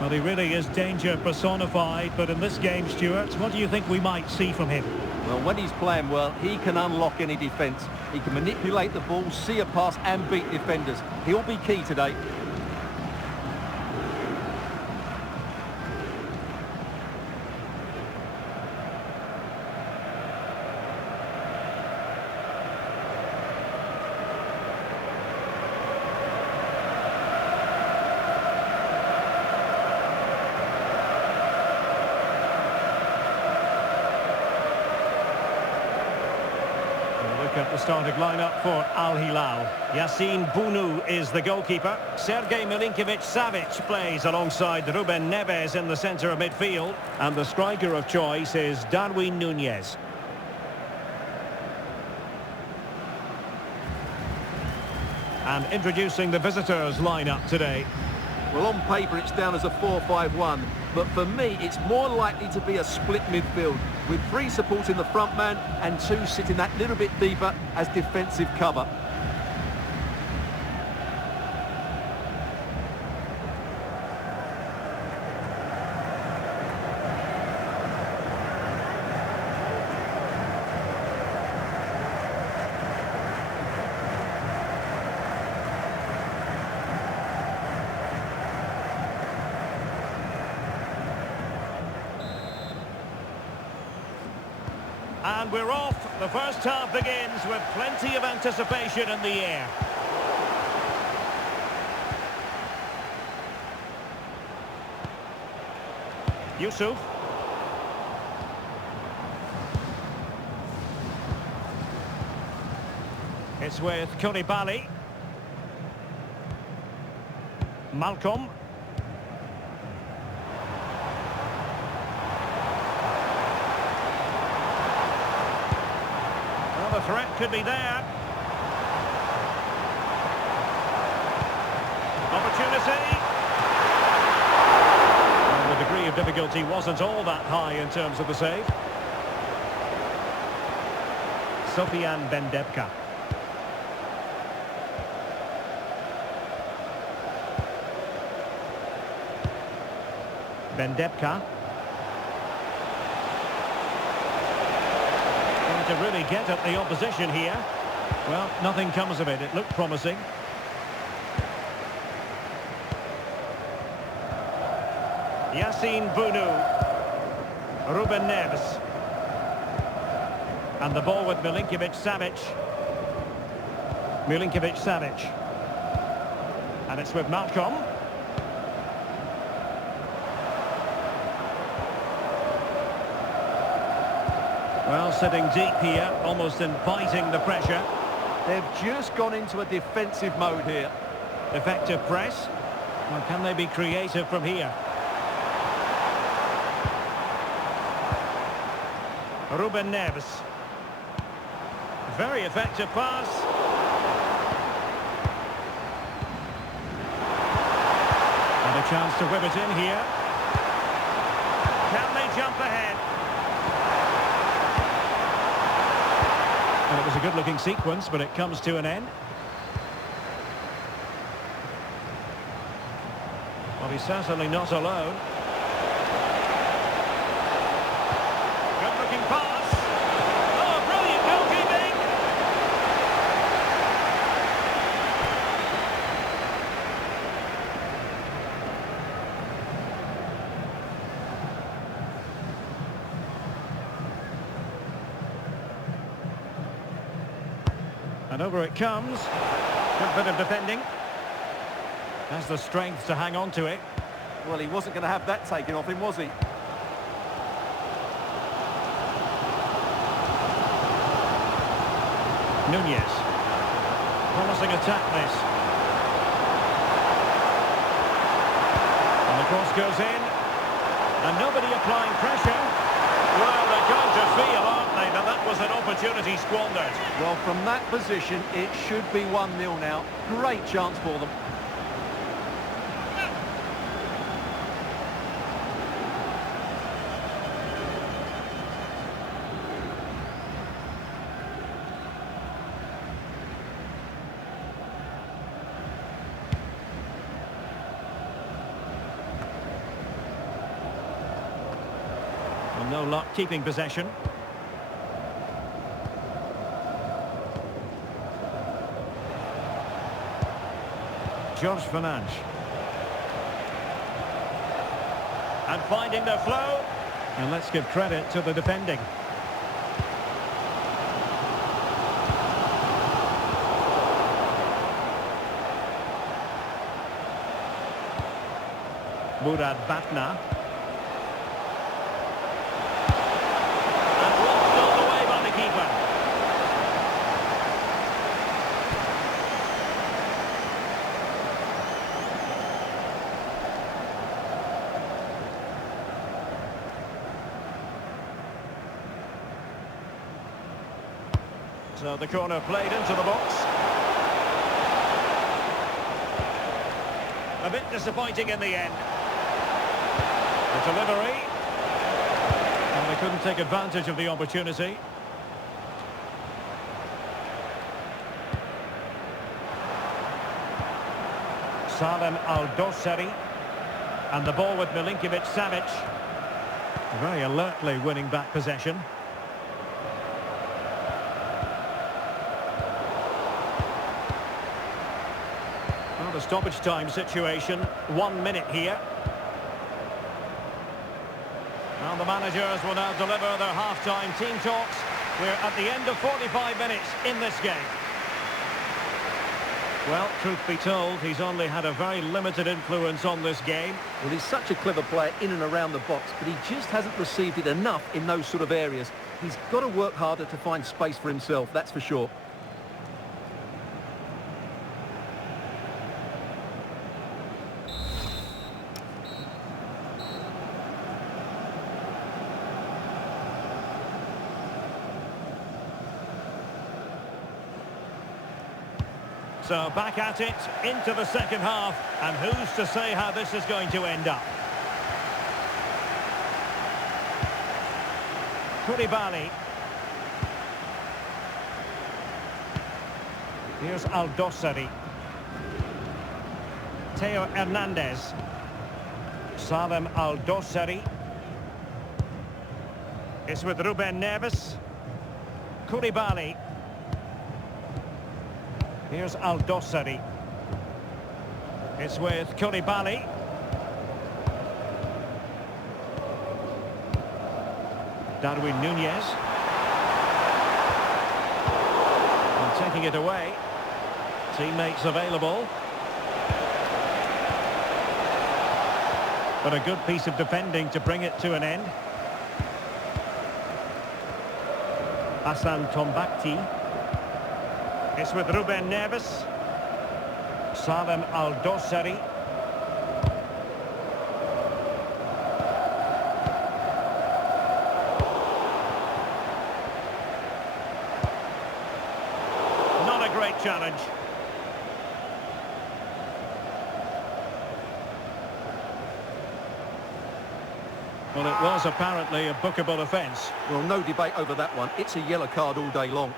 Well, he really is danger personified, but in this game, Stuart, what do you think we might see from him? Well, when he's playing well, he can unlock any defence. He can manipulate the ball, see a pass and beat defenders. He'll be key today. At the starting lineup for Al-Hilal. Yassine Bounou is the goalkeeper. Sergej Milinkovic-Savic plays alongside Ruben Neves in the centre of midfield. And the striker of choice is Darwin Núñez. And introducing the visitors lineup today. Well, on paper it's down as a 4-5-1, but for me it's more likely to be a split midfield with 3 supporting the front man and 2 sitting that little bit deeper as defensive cover. And we're off. The first half begins with plenty of anticipation in the air. Yusuf. It's with Koulibaly. Malcolm. The threat could be there. Opportunity. And the degree of difficulty wasn't all that high in terms of the save. Sofian Bendebka. Bendebka. To really get at the opposition here. Well, nothing comes of it. It looked promising. Yassine Bounou. Ruben Neves. And the ball with Milinkovic-Savic. Milinkovic-Savic. And it's with Malcolm. Well, sitting deep here, almost inviting the pressure. They've just gone into a defensive mode here. Effective press. Well, can they be creative from here? Ruben Neves. Very effective pass. And a chance to whip it in here. Can they jump ahead? And it was a good-looking sequence, but it comes to an end. Well, he's certainly not alone. Good-looking pass. Oh, brilliant goalkeeping! And over it comes. Good bit of defending. Has the strength to hang on to it. Well, he wasn't going to have that taken off him, was he? Núñez. Promising attack this. And the cross goes in. And nobody applying pressure. Well, they're going to feel, aren't they, that that was an opportunity squandered. Well, from that position, it should be 1-0 now. Great chance for them. No luck keeping possession. George Fernandes. And finding the flow. And let's give credit to the defending. Murad Batna. And blocked all the way by the keeper. So the corner played into the box. A bit disappointing in the end. The delivery. And they couldn't take advantage of the opportunity. Salem Al-Dossari. And the ball with Milinkovic-Savic. Very alertly winning back possession. Well, the stoppage time situation. 1 minute here. Now the managers will now deliver their half-time team talks. We're at the end of 45 minutes in this game. Well, truth be told, he's only had a very limited influence on this game. Well, he's such a clever player in and around the box, but he just hasn't received it enough in those sort of areas. He's got to work harder to find space for himself, that's for sure. So back at it, into the second half, and who's to say how this is going to end up? Koulibaly. Here's Al-Dossari. Theo Hernandez. Salem Al-Dossari. It's with Ruben Neves. Koulibaly. Here's Al-Dossari. It's with Koulibaly. Darwin Núñez. And taking it away. Teammates available. But a good piece of defending to bring it to an end. Hassan Tombakti. It's with Ruben Neves. Salem Al-Dossari. Not a great challenge. Well, it was apparently a bookable offence. Well, no debate over that one. It's a yellow card all day long.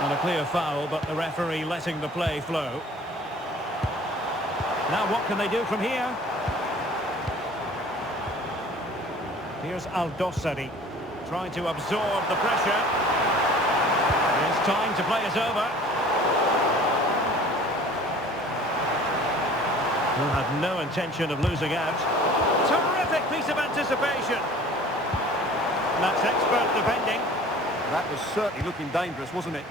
And a clear foul, but the referee letting the play flow. Now what can they do from here? Here's Al-Dossari, trying to absorb the pressure. It's time to play it over. He'll have no intention of losing out. Terrific piece of anticipation. That's expert defending. That was certainly looking dangerous, wasn't it?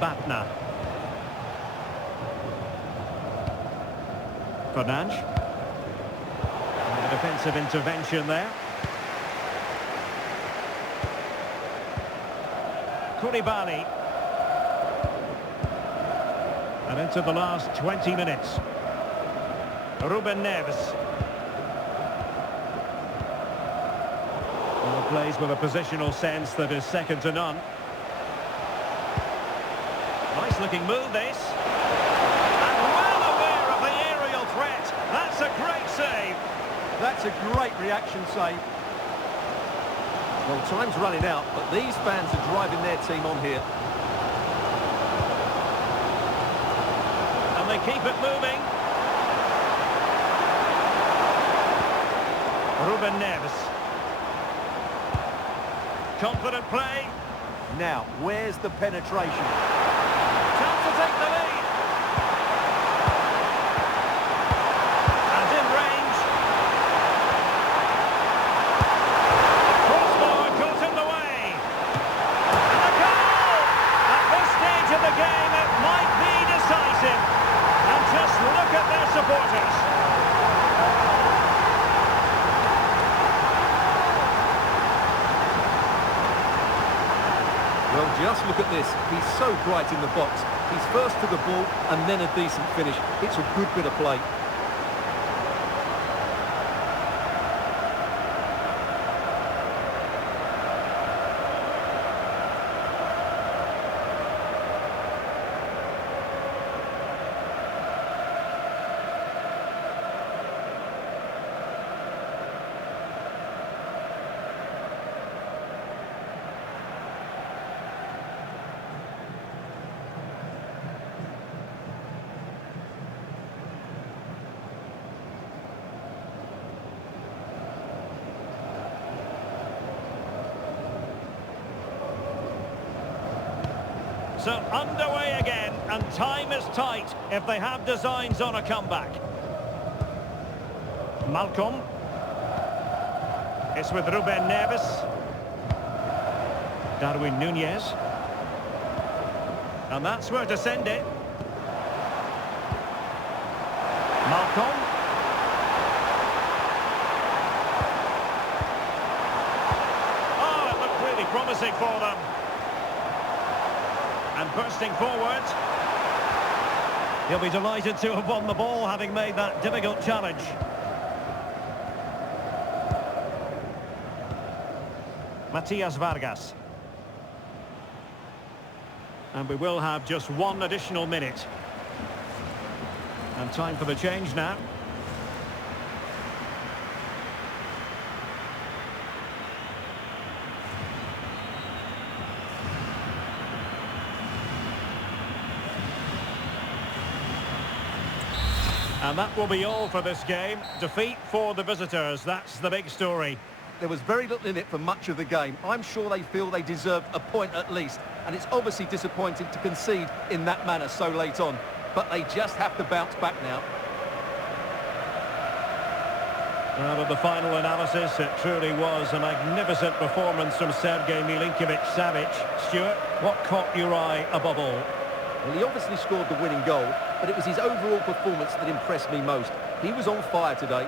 Batna. Fernandes. And a defensive intervention there. Koulibaly. And into the last 20 minutes. Ruben Neves. Plays with a positional sense that is second to none. Nice looking move this. And well aware of the aerial threat. That's a great save. That's a great reaction save. Well, time's running out, but these fans are driving their team on here. And they keep it moving. Ruben Neves. Confident play. Now, where's the penetration? Chance to take the lead. And in range. Crossbar caught in the way. And a goal! At this stage of the game, it might be decisive. And just look at their supporters. Well, just look at this. He's so bright in the box. He's first to the ball and then a decent finish. It's a good bit of play. So underway again, and time is tight if they have designs on a comeback. Malcolm. It's with Ruben Neves. Darwin Nunez. And that's where to send it. Malcolm. Oh, it looked really promising for them. And bursting forward. He'll be delighted to have won the ball, having made that difficult challenge. Matias Vargas. And we will have just one additional minute. And time for the change now. And that will be all for this game. Defeat for the visitors. That's the big story. There was very little in it for much of the game. I'm sure they feel they deserve a point at least. And it's obviously disappointing to concede in that manner so late on. But they just have to bounce back now. Well, with the final analysis, it truly was a magnificent performance from Sergej Milinkovic-Savic. Stuart, what caught your eye above all? Well, he obviously scored the winning goal, but it was his overall performance that impressed me most. He was on fire today.